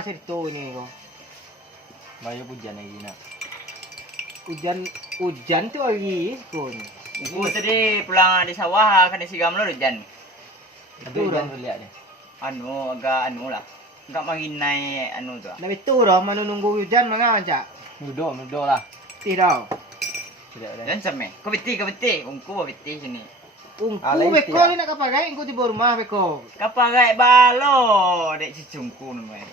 Cerita ini kau. Bayo hujan lagi nak. Hujan tu lagi kon. Aku tadi pulang di sawah kan isi gamlo hujan. Ada hujan tu lihat ni. Agak lah. Agak manginai tu. Nak betul dah mana nunggu hujan mana macam. Mudo lah. Tidak. Dan sampai. Kau beti. Ungku beti sini. Ungku beko ni nak kapagai ungku tiba rumah beko. Kapagai balo dek cicungku namanya.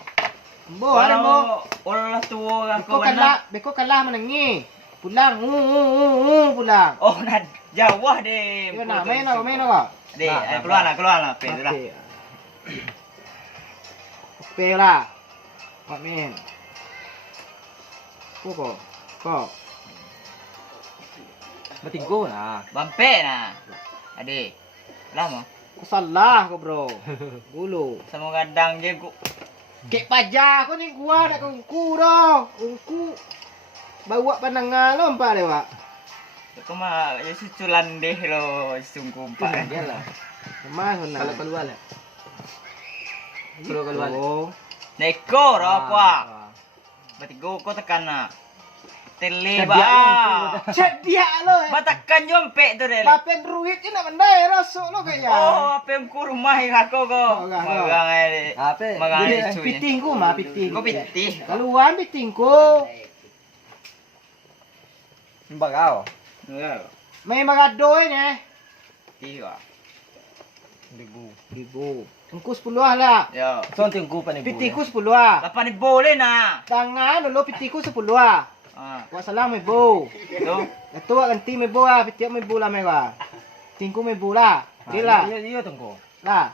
Bo ada bo. Olah tua aku mana. Beko kalah menangi. Pulang pulang. Oh nak jawah deh. Yo nak main apa? Deh, keluar lah, pe lah. Pe lah. Mak main. Kok. Mati go nah. Bampe nah. Ade. Lama. Salah kau bro. Gulu. Sama kadang je ku. Kek pajak kau ni gua nak ungku dah. Ungku. Bawa pandangan lompat lewat. Kau mah ya suculan deh lo sungguh pak. Iyalah. Mas mana? Kalau keluar lah. Keluar. Neko apa? Berarti go kau tekan na. Tele ba. Cedia lo. Batakan jompe tu deh. Papen ruit ini nak mandai rasuk lo kaya. Oh, apa yang ku rumah aku ko. Magang ai. Apa? Magang ai cuy. Pitingku mah piting. Kau pitih. Keluar pitingku. Mbak kau. May magado ni. Tiga. Ibu. Engku 10 lah. Yo. Sonting ku pa ni bu. Pitiku 10 lah. 8 boleh na. Tangan dulu pitiku 10 lah. Wa salam may bu. Tu. Ito ganti may bu lah. Pitiak may bu lah may wa. Tingku may bu lah. Dila. Iya tunggu. Lah.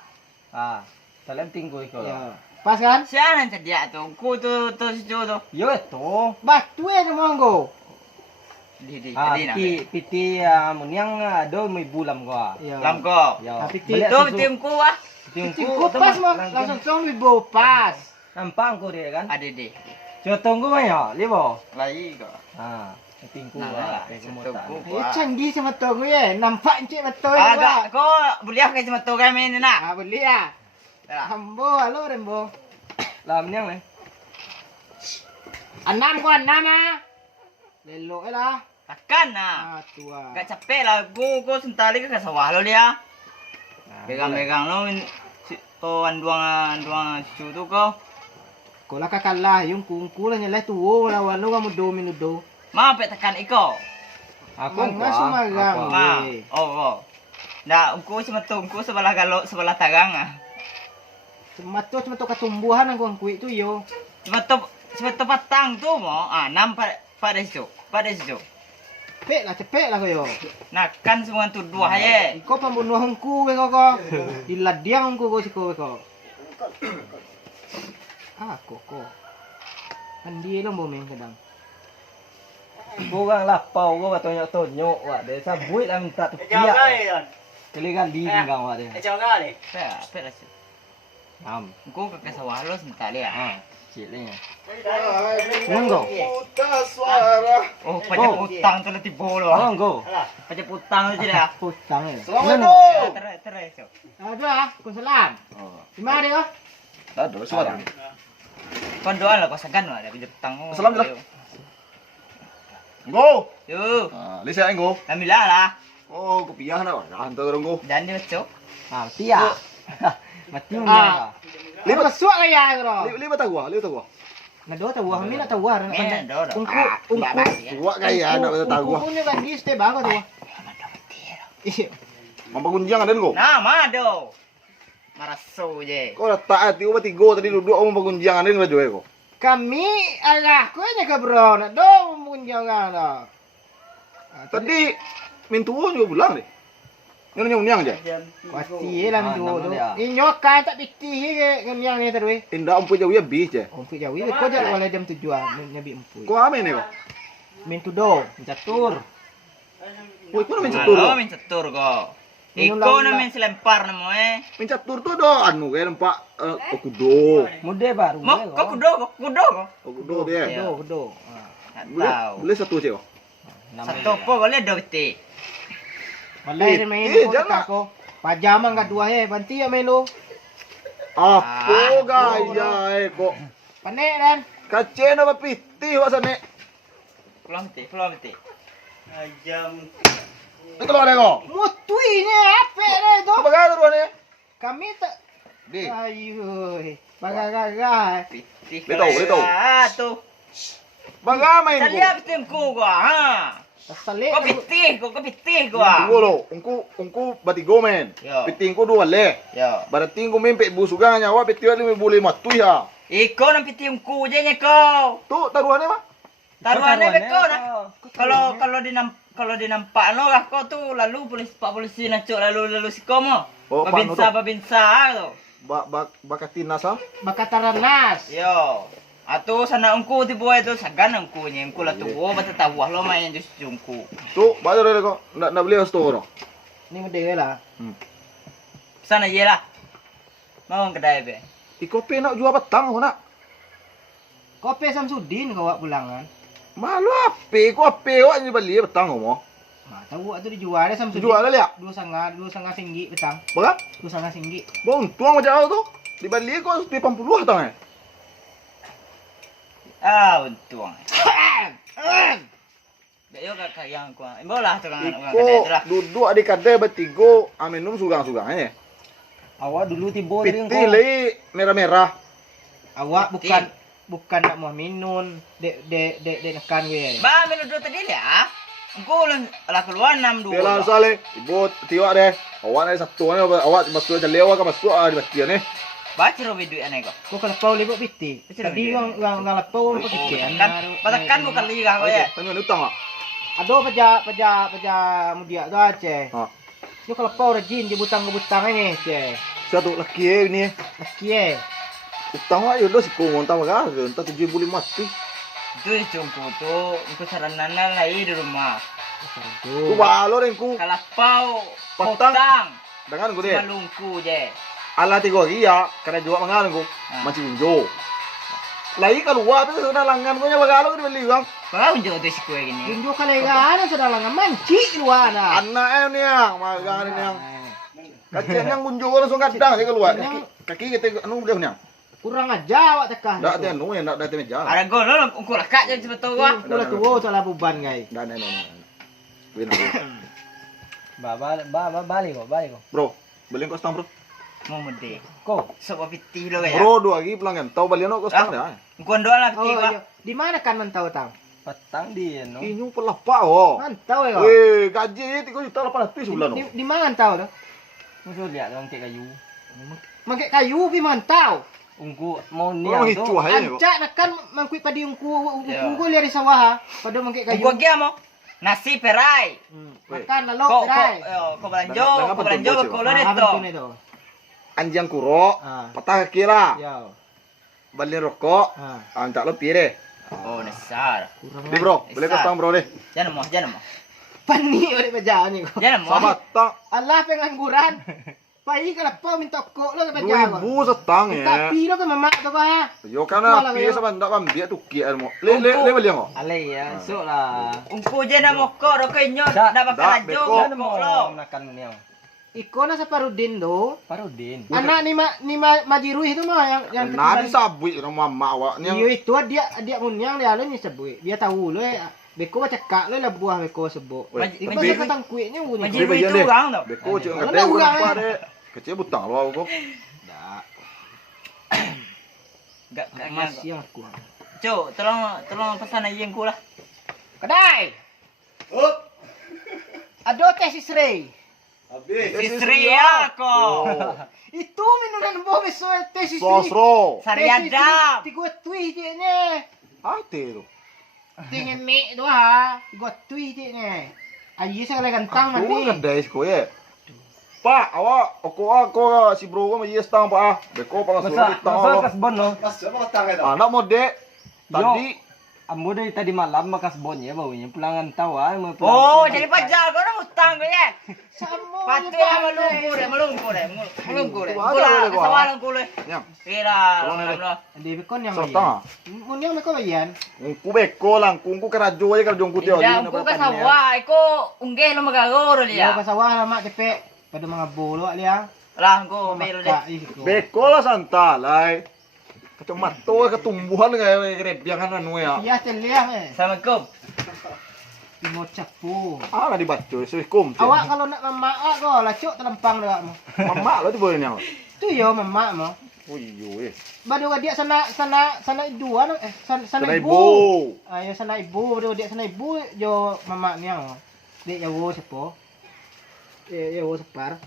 Salam tinggu iko. Pas kan? Siapa yang cedia tu? Ku tu situ tu. Yo to. Batu ni monggo. Piti munyang do may bulam ko. Lam ko. Piti tu timku ah. Pitiku pas mo langsung song may bu pas. Nampang ko dia kan? Ada deh. Coba tunggu banyak, libo. Lagi ko. Tingku Canggih sama tonggu ye. Nampak encik betul agak ko boleh ke cuma tu kami ni nak. Boleh ah. Hambo halo rembo. Làm nhang này. Enam ah. Lelo lah. Takkan nah. Tua. Gak capek lah. Go sentali ke sawah lo dia. Megang lo to anduang situ tu ko. Ko lah kalah yung kungku lah nyalai tuwo lawan lo kamu minudo. Ma pe tekan iko. Aku enggak sumagang. Oh. Nah, ungku sebelah galok sebelah tagang ah. Cuma tu ketumbuhan ang kuih tu yo. Cuma tu patang tu mo. Nam pada situ. Cepet lah koyo. Nah, kan semua tu dua ye. Iko pembunuh hengku we kok. Diladiang hengku ko siko we kok. Koko. Andi lang bomeng kadang. Cố gắng lapau ko tonyo wa de sa buit lam ta tu pia. Kaligan di gang wa de. Jaga ni. Pe lah situ. Ungku ke sawah lo sentali ah. Cik le. Nenggo. Oh, pajak utang tu nanti bolo. Nenggo. Pajak utang tu dia. Putang eh. Assalamualaikum. Terai. Ada, Salam. Di mana dia? Ada suara. Kon doa lah kau segan lah dari utang. Assalamualaikum. Go. Yo. Lisa go. Alhamdulillah lah. Oh, kopiah na. Hantar orang go. Dan dia cok. Tia. Mati mo. Lima suak kaya bro. Lima tahu. Nado tahu, kami nak tahu orang. Ungku. Suak kaya nak tahu. Ungku punya kan di stay bago tu. Mampagunjang ada go. Nah, mado. Maraso je. Kau dah taat tiga tiga tadi duduk mampagunjang ada nggak jual ko. Kami agak kuenya ke bro. Nado munjangan dah. Tadi mintuo juga pulang deh. Nyang je. Pasti lah tu. Inyo kan tak piti ke yang ni terus. Indah umpu jauh ya bis je. Umpu jauh. Kau jangan wala jam 7 nyabi umpu. Kau ame ni ko. Mintudo, catur. Woi, kau main catur. Main catur ko. Iko na main selempar namo eh. Main catur tu do anu kayak nampak kudo. Mude baru. Mo kau kudo ko. Kudo dia. Kudo. Boleh satu je ko. Satu po boleh do beti. Malay rin main ko. Pajaman kat dua banti ya melo. Apa gaya kok. Panek dan. Kacen apa piti wak sana. Pulang mati. Ajam. Itu lo ada kok. Mutuinya apa deh tu? Apa gaya tu ni? Kami tak. Di. Ayuh. Bagai-bagai. Pitih. Dia tahu. Ah tu. Bagaimana ini? Salia pitimku gua. Ha. Salik. Kau pitih gua. Tunggu lo, ungku batigo men. Yo. Pitingku dua le. Yo. Berarti ungku mimpi busuganya, wah pitiwa ni boleh matu ya. Ikaw nang pitimku je nya kau. Tu taruhannya mah? Taruhannya beko na. Kalau dinampak no lah kau tu lalu polisi nak lalu si komo. Oh, babinsa tu. Bakatin nasa? Bakataranas. Yo. Atu sana ungku ti buai tu sagan ungku nya ungku lah tu bata tawah lo main jus ungku. Tu, baca dulu kok. Nak beli store. Ni mede lah. Sana ye lah. Mau kedai be. Kopi nak jual petang nak. Kopi Samsudin kau buat pulangan. Malu apa? Kau apa awak ni beli petang mo? Tahu tu dijual dia Samsudin. Jual lah. 2,5 singgit petang. Berapa? 2,5 singgit. Bong, tuang macam tu. Dibeli kau 80 petang eh. Ah, untung. Bayo ka yang ko. Imbola tu kan Iko kedai tu lah. duduk di kedai bertiga, minum sugang-sugang eh. Awak dulu tiba tadi Piti lagi merah-merah. Awak bukan nak mau minum, dek nekan gue. Ba minum dulu tadi ya. Engkau lah keluar 6 2. Tela sale, ibu tiwa deh. Awak ni satu ni, awak masuk je lewa ke masuk di bastian ni. Baca robi duit aneh kau. Kau kalau pau lebih piti. Tadi orang lapau kau piti. Kan batakan bukan liga kau ya. Tanya utang ah. Aduh peja mudia tu Aceh. Ha. Ni kalau pau rajin je butang ini Aceh. Satu laki ni. Laki Utang awak yo si kau ngontang bagas, entah 7,500 mati. Tu cungku tu, engkau saranan lagi di rumah. Ku balor engku. Kalau pau Petang. potang. Dengan ku deh. Malungku je. Ala tiga ya, karena jual mangan ku. Macam unjo. Lagi keluar tu sudah langgan ko nya bagalo dibeli bang. Kau unjuk tu si kue gini. Tunjuk kalegaan sudah lang manci luar na. Anak ni yang magang ni yang. Kacen yang unjo langsung kadang dia keluar. Kaki kita anu boleh ni. Kurang aja awak tekan. Dak ada anu yang dak ada meja. Ada gol lo, engkau lekat je sebetulnya gua. Aku dah tua salah beban guys. Dak ada. Win. balik kok. Bro, beli kau stang bro. Mau mede. Kok Sopo pitih lo ya. Bro dua lagi pelanggan. Tahu beli kau stang dah. Engkau doa lah Oh, pitih gua. iya. Di mana kan mantau tang? petang dia no. Inyu pelapak oh. Mantau ya. Weh, gaji 3,800,000 sebulan oh. Di mana mantau tu? Musuh lihat orang kek kayu. Mangke kayu pi mantau. Ungku mau Kau niang tu. hicu aja kok. Ancak nakan mangkui padi ungku Ya. lihat di sawah. Pada mangke kayu. Engkau kia mo. Nasi perai. Makan lalu Kau perai. kau belanjo kau lo Ah, neto. betul itu. Anjang kuro, Ah. patah kaki lah. Ya. Beli rokok, Ah. antak lo pire. Oh, nesar. Kurang Di bro, beli kau stang bro deh. Jangan mau. Pani oleh bejaan ni kau. Jangan mau. Sama tang Allah pengangguran. Pai kalau pau minta kok lo ke bejaan. 2,000 setang ya. Tapi lo ke mamak tu kah? Yo karena pire sama ndak kan biar tu kian mo. Le beli ngo. Alai ya, sok lah. Engkau je nak mokok rokok nyot. Dak, Dah bakal dak, lanjut beko. Kan mokok mau lo. makan niang. Iko na sa Parudin do. Parudin. Anak ni Majirui itu mah yang Nah di sabui sama mama awak ni. Iyo itu dia munyang dia alun ni sebut. Dia tahu lo beko cekak lo lah buah beko sebut. Maji- Lepas maji- dia katang kuitnya bunyi. Maji- Jiru itu orang tau. Beko cek Mana ngade orang, urang deh. Kecil butang lo aku. Gak Mas yang aku. Cuk, tolong pesan aja engkau lah. Kedai. Ado teh Sisrei. Istri aku. Itu minuman boh beso teh Sisrei. Sosro. Sariadam. Tigo tui je ne. Ate tu. Tingin mi tu ha. Tigo tui je ne. Ayi sa kala gantang Aku mandi. ngade ko ye. Pak, awak aku si bro ko maji stang pa. Beko pa Masa tang masa lo. kasbon no. Anak mode tadi Ambo dari tadi malam makas bon ya baunya pulangan tahu ah mau pulang. Oh, jadi pajar kau nak hutang kau ya. Samo. Patu yang melungku deh. Itu Kau ada lah, boleh gua. kesawalan kau le. yang Kira, Tolong ni, Allah. Di bekon yang Sarta. bayan. Munyang beko bayan. ku beko lang kung ku karajo aja karajo ku tio. Tidak, kau kesawah, kau unggah lo magagoro Ya dia. ka sawah mak tepe pada mga bolo dia. Lah, go belo deh. Beko lah santalay. Kacang mato ketumbuhan kayak rebiangan anu ya. Iya teliang Assalamualaikum. Ngocak po. Ah, di baca. Assalamualaikum. Awak kalau nak mamak ko, lacuk terlempang dah mo. Mamak lo tu boleh ni. Tu yo mamak mo. Oh iyo Badu dia sana dua sana ibu. ibu. Ayo sana ibu, dia sana ibu yo mamak niang. Dek yo sepo. Yo separ.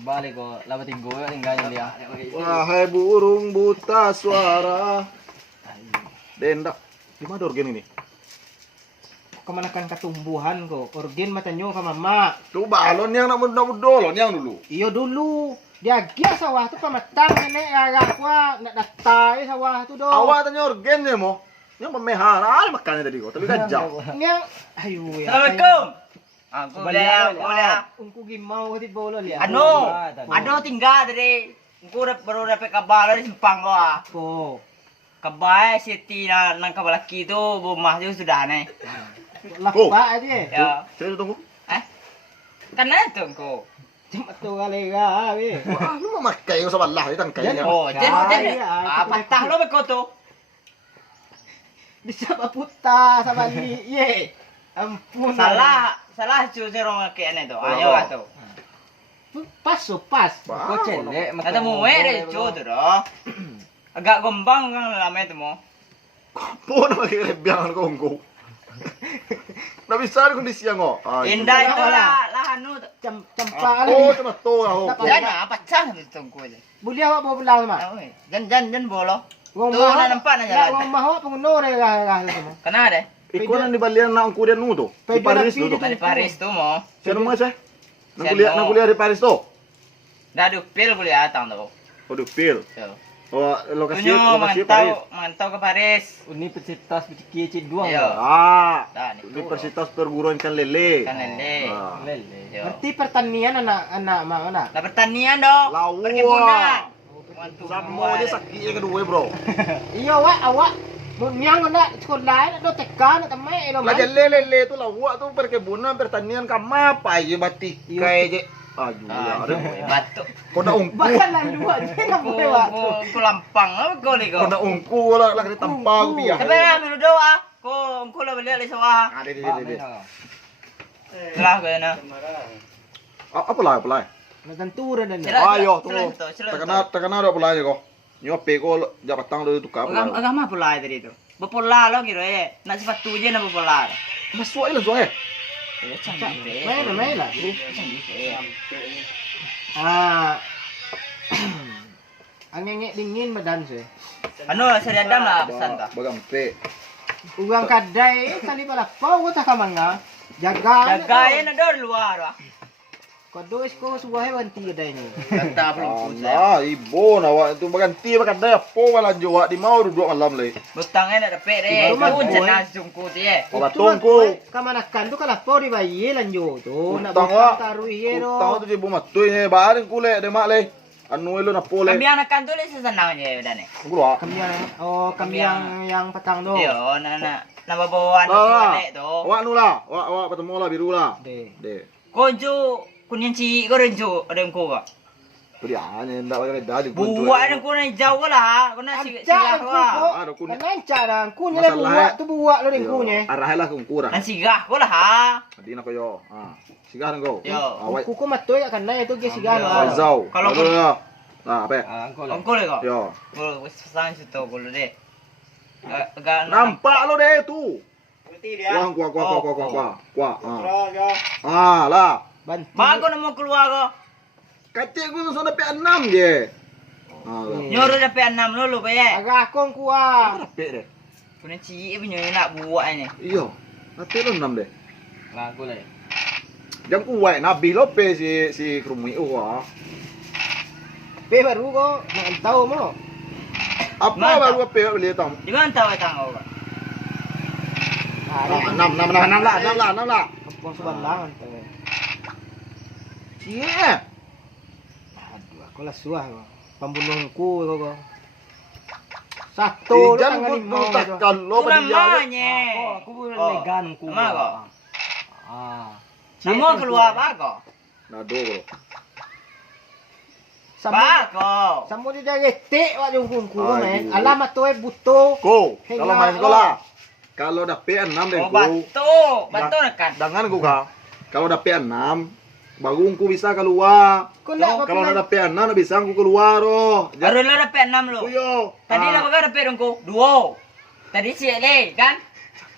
Balik ko, labat tinggo tinggalnya dia. Wahai burung buta suara. Dendak. Di mana organ ini? Kemanakan ketumbuhan ko. Organ matanyo ka mama. Tu balon yang nak dolon yang dulu. Iyo dulu. Dia gia sawah tu pamatang nenek agak wa nak datai sawah tu do. Awak tanya organ ni mo. Yang pemehar makannya tadi kau. Tapi kajau. Yang ayo ya. Assalamualaikum. Aku boleh. Ungku gimau ti bolo lihat. Ano tinggal tadi. Aku baru dapat kabar dari Simpang ko ah. Po. Kabar city nang kabalaki tu rumah tu sudah nih. Lapa aja. Ya. Saya tunggu. Kan tu ko. Cuma tu kali ga be. Wah, lu mau makai kau sama Allah itu tangkai. Oh, jadi patah lo beko tu. Bisa puta sama ni. Ye. Ampun. Salah cuci orang ke ane tu. Ayo tu. Pas. Kau celek Kata mu deh cuci tu. Agak gombang kan lama itu mo. Pun lagi rebiangan kau engkau. Nak bisa kondisi yang kau. Indah itu lah anu. Campa Oh, lagi. cuma tu lah. Jangan pecah tu tunggu je. Boleh awak bawa pulang mak. Jangan bolo. Wong Tu nak nampak nak jalan. Wong mahu penguno re lah semua. Kena deh. Ikut yang di balian nak angku dia nu tu. Di Paris tu. Dari Paris tu mo. Siapa nama saya? Nak kuliah di Paris tu. Dah dupil kuliah datang tu. Oh, di Pil. Oh, lokasi Paris. Mantau ke Paris. Universitas Kecil doang. Yo. Ah, Dah ni. Universitas Perguruan Ikan Lele. Kan lele. Ah. Lele. Yo. Berarti pertanian anak mak mana? Lah pertanian dong. Lawa. Perkebunan. Sama dia sakit yang kedua bro. Iya awak nyang nak sekolah nak do tekan nak tamai do. Belajar lele tu lawa tu perkebunan pertanian kamu apa je batik kayak je. Aduh ya. Batuk. Kau nak ungku. Bahkan lah dua je nak boleh waktu. Ku lampang lah kau ni kau. Kau nak ungku lah kena tampang dia. Tapi lah minum doa. Kau lah beli di sawah. Ada di. Lah kau na. Apa lah? Nak tentu dah dan. Ayo tunggu. Terkena ada pulangnya kau. Nyope kau jawab petang dulu tukar. Agama pula tadi tu. Berpola lo kira nak sepatu je nak berpola. Masuk lah soalnya. Main lah. Angin dingin badan sih. Anu saya adam lah pesan tak. Bagampe. Ugang kadai tadi pala pau ta kamanga. Jaga. Jaga nak dor luar lah. Kodo isko suwahe wanti kadai ni. Kata belum pusat. Ah, ibu nawak tu baganti makan dah apa wala jua di mau duduk malam le. Butangnya nak dapat deh. Kau jenas jungku dia. Batongku. Kamanakan tu kala pau di bayi lanjo tu nak Utang butang wa. taruh ye Utang do. tu je bu matoy ni baring kule de mak le. Anu elo na pole. Kami anak kantor ni sesenang je dah ni. Gua. Kami yang petang do. Yo, nak bawa anak balik tu. Awak nu lah. Awak bertemu lah biru lah. De. Kau ju kunyang cik kau renju ada yang kau. Beri hanya ndak pakai dah di Buat ada kau nak jauh lah. Kau nak sigah lah. Kananca dah kunya dah buat tu buat lo kunya. Arah lah kung kurang. Nak sigah kau lah ha. Di nak yo. Sigah kau. Yo. Awak Kuku matoy akan na itu ge sigan. zau. Kalau kau ya. Apa? Kau le kau. Yo. Kau pesan situ kau deh. Agak Nampak lo deh tu. Kuah. Lah. Mak kau nak mau keluar kau. Kacik aku sudah dapat 6 je. Nyuruh dapat 6 dulu kau ya. Agak akong kuah. Dapat deh. Kau nak cik punya nak buat ni. Iyo. Dapat lo 6 deh. Lah aku le. Yang kuat Nabi Lope si Krumi wah. Pe baru ko nak tahu mo. Apa baru apa beli tahu? Di mana tahu tang kau? 6 lah. Kampung Sebalang tu. Cie. Aduh, aku lah suah ko. Pembunuhku ko. Satu Jangan tangan aku lima. takkan lo Kau namanya. Aku legan ku. Nama kau? Ah. Nama keluar apa kau? Nado bro. Pak ko. Samo dia retik wak yung kungku Aduh. Alamat tu butuh. Go. Hei, Kalau lah, main sekolah. Kalau dah P6 deh Oh, go. batu nak kan. Dengan ku kah. Kalau dah P6 baru ku bisa keluar. Kalau dah P6 dah bisa ku keluar roh. Baru lo dapat 6 lo. Kuyo. Tadi lah bagai dapat dong ko. 2. Tadi si le kan.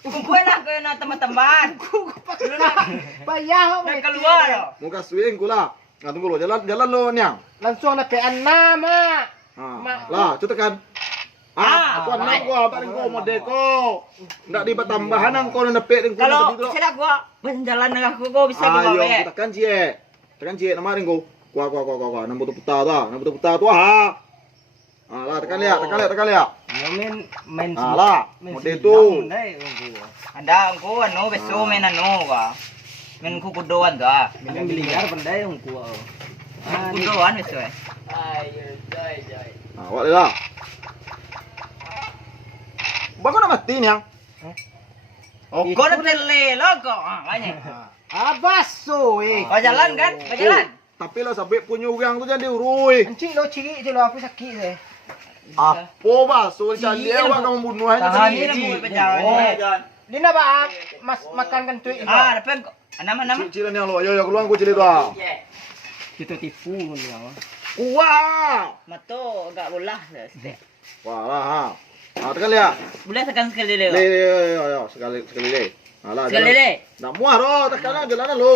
Kumpul lah ko na teman-teman. Lu Bayar nak keluar lo. Muka swing ku lah. Nah, tunggu lo, jalan lo nyang. Langsung na P6 mak. Lah, cuta kan. Aku anak gua, tak engkau mode ko. Ndak di tambahan engkau nak pek engkau Kalau saya gua berjalan dengan aku bisa gua ayo, bae. tekan cie. Tekan cie nama engkau. Kuah. Nampu tu putar tu ha. Lah, tekan lihat. Yo main Lah, mode tu. Ada aku anu beso main anu gua. Main kukudoan tu ah. Main biliar pandai ku. Kukudoan beso eh. Awak lah. Bang nak mati ni yang. Oh, kau nak tele lo kau. Banyak. Abaso Kau jalan kan? Kau jalan. Tapi lah sampai punya orang tu jadi urui. Encik lo ciri je lo aku sakit je. Apa baso jadi awak kamu bunuh hanya Tahan sendiri. ni nak berjalan. Dia nak makan kan tu. Depan nama. Cilan yang lo, yo keluar aku cili tu. Kita tipu ni ya. Wah. Mato agak bolah dah. Wah lah. Tekan lihat. Boleh tekan sekali le. Le, sekali le. Alah. Sekali le. Nak muah roh, tekan jalan lo.